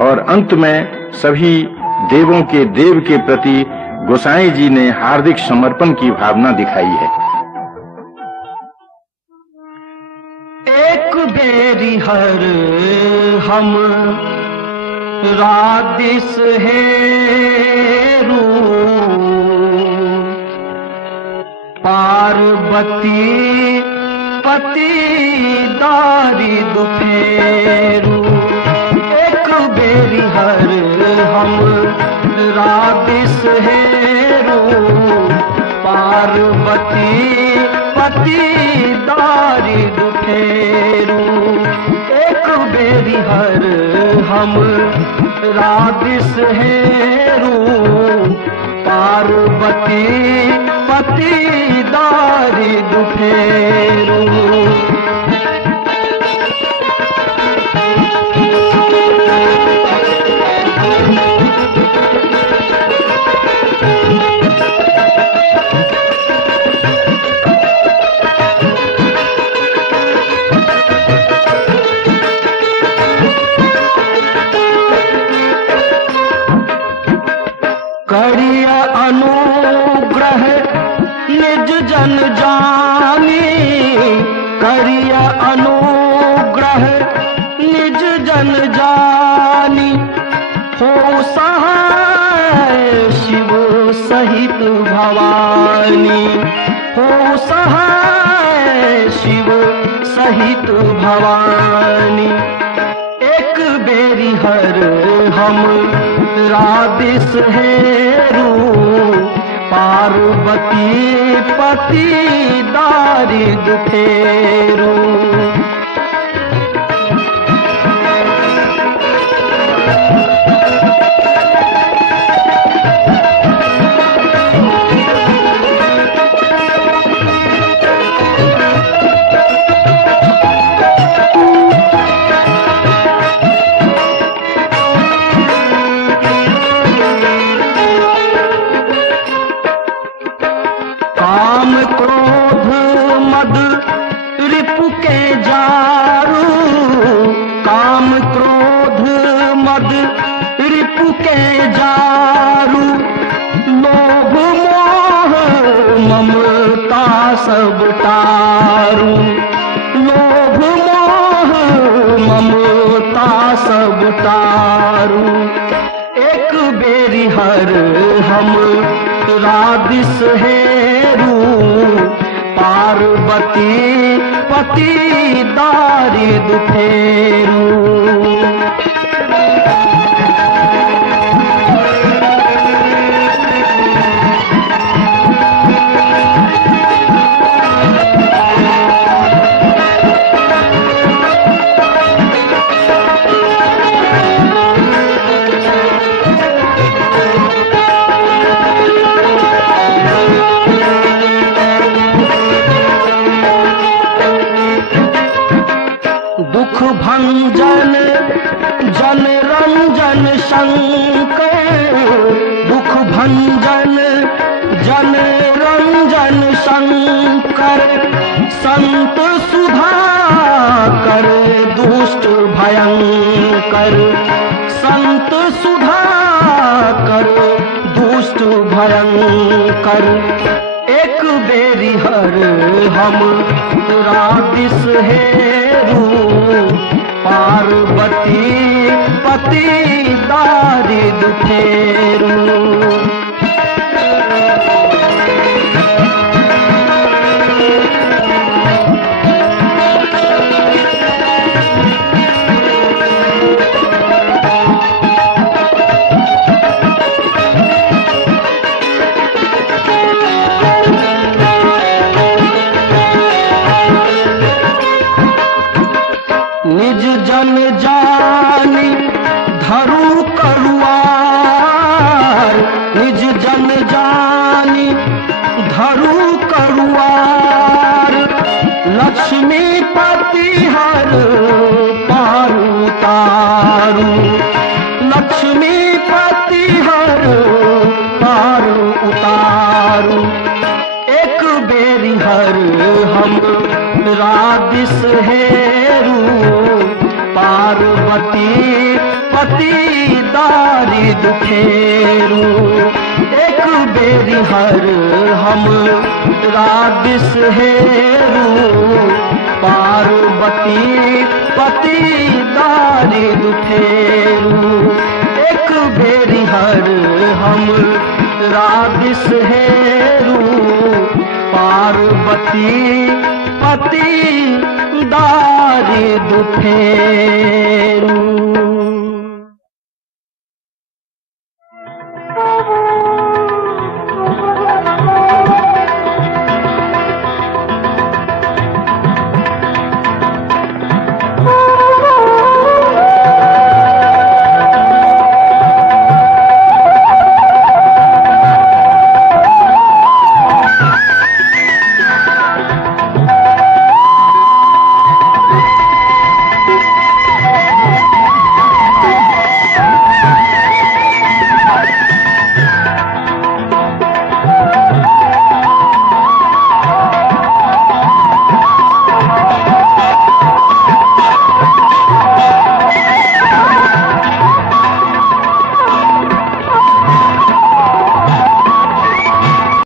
और अंत में सभी देवों के देव के प्रति गोसाई जी ने हार्दिक समर्पण की भावना दिखाई है। एक बेरी हर हम रादिस हेरू पार्वती पति दारी दुफेरू। एक बेरी हर हम रादिस हेरू पार्वती पति दारी दुफेरू। एक बेरी हर हम रादिस हेरू पार्वती पति दारी दुफेरू। करिया अनुग्रह निज जन जानी, करिया अनुग्रह निज जन जानी। हो सहाय शिव सहित भवानी, हो सहाय शिव सहित भवानी। एक बेरी हर हम रादिस हेरू पार्वती पति दारी दुफेरू। काम क्रोध मद रिपु के जारू, काम क्रोध मद रिपु के जारू। लोभ मोह ममता सब तारू, लोभ मोह ममता सब तारू। एक बेरी हर हम रादिस हेरू पार्वती पति दारी दुफेरू। दुख भंजन जन रंजन शंकर, दुख भंजन जन रंजन शंकर। संत सुधाकर दुष्ट भयंकर, संत सुधाकर दुष्ट भयंकर। एक बेरी हर हम रादिस हेरू पार्वती पति दारी दुफेरू। निज जन जानी धरू करुआर, निज जन जानी धरू करुआर। लक्ष्मी पति हर पारू तारू, लक्ष्मी पति हर पारू उतारू। एक बेरी हर हम रादिस हेरू पार्वती पति दारी दुखेरू एक बेरी हर हम राबिस हेरू पार्वती पति दारी दुखेरू एक बेरी हर हम राबिस हेरू पार्वती पति दारी दुखेरू।